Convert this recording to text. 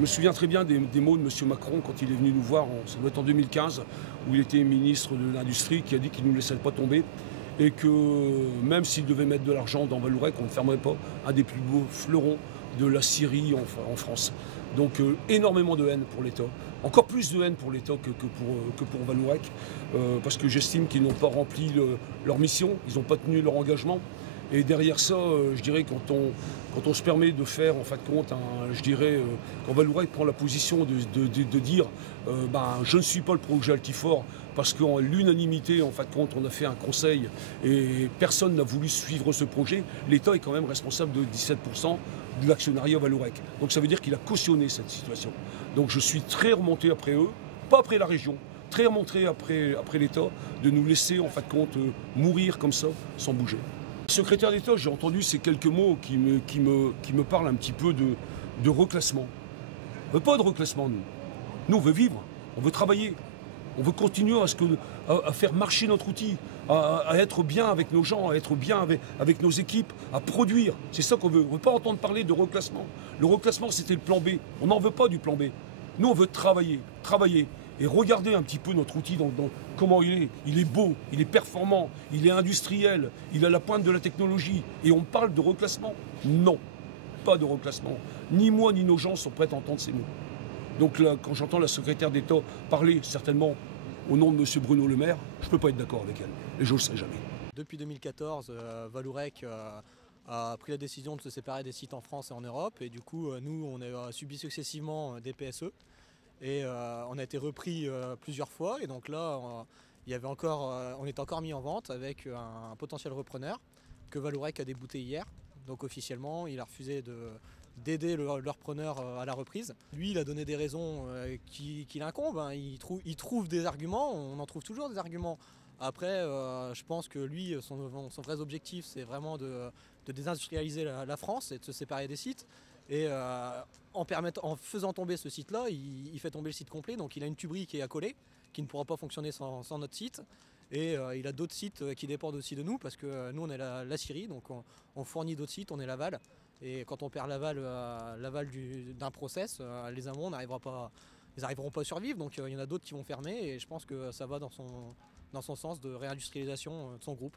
Je me souviens très bien des mots de M. Macron quand il est venu nous voir, ça doit être en 2015, où il était ministre de l'Industrie, qui a dit qu'il ne nous laisserait pas tomber et que même s'il devait mettre de l'argent dans Vallourec, on ne fermerait pas un des plus beaux fleurons de la Syrie en France. Donc énormément de haine pour l'État, encore plus de haine pour l'État que pour Vallourec, parce que j'estime qu'ils n'ont pas rempli leur mission, ils n'ont pas tenu leur engagement. Et derrière ça, je dirais, quand on se permet de faire, en fin de compte, quand Vallourec prend la position de dire je ne suis pas le projet Altifort, parce qu'en l'unanimité, en fin de compte, on a fait un conseil et personne n'a voulu suivre ce projet, l'État est quand même responsable de 17% de l'actionnariat Vallourec. Donc ça veut dire qu'il a cautionné cette situation. Donc je suis très remonté après eux, pas après la région, très remonté après l'État, de nous laisser, en fin de compte, mourir comme ça, sans bouger. Secrétaire d'État, j'ai entendu ces quelques mots qui me parlent un petit peu de reclassement. On ne veut pas de reclassement, nous. Nous, on veut vivre, on veut travailler, on veut continuer à faire marcher notre outil, à être bien avec nos gens, à être bien avec nos équipes, à produire. C'est ça qu'on veut. On ne veut pas entendre parler de reclassement. Le reclassement, c'était le plan B. On n'en veut pas du plan B. Nous, on veut travailler, travailler. Et regardez un petit peu notre outil, comment il est. Il est beau, il est performant, il est industriel, il a la pointe de la technologie. Et on parle de reclassement? Non, pas de reclassement. Ni moi ni nos gens sont prêts à entendre ces mots. Donc là, quand j'entends la secrétaire d'État parler certainement au nom de M. Bruno Le Maire, je ne peux pas être d'accord avec elle. Et je ne le serai jamais. Depuis 2014, Vallourec a pris la décision de se séparer des sites en France et en Europe. Et du coup, nous, on a subi successivement des PSE. Et on a été repris plusieurs fois, et donc là on est encore mis en vente avec un potentiel repreneur que Vallourec a débouté hier. Donc officiellement il a refusé d'aider le repreneur à la reprise. Lui il a donné des raisons qui l'incombent, hein. Il trouve des arguments, on en trouve toujours des arguments. Après je pense que lui son vrai objectif c'est vraiment de désindustrialiser la France et de se séparer des sites. Et en faisant tomber ce site-là, il fait tomber le site complet. Donc il a une tuberie qui est accolée, qui ne pourra pas fonctionner sans notre site. Et il a d'autres sites qui dépendent aussi de nous, parce que nous on est la Syrie, donc on fournit d'autres sites, on est l'aval. Et quand on perd l'aval d'un process, les amont n'arriveront pas à survivre. Donc il y en a d'autres qui vont fermer, et je pense que ça va dans son sens de réindustrialisation de son groupe.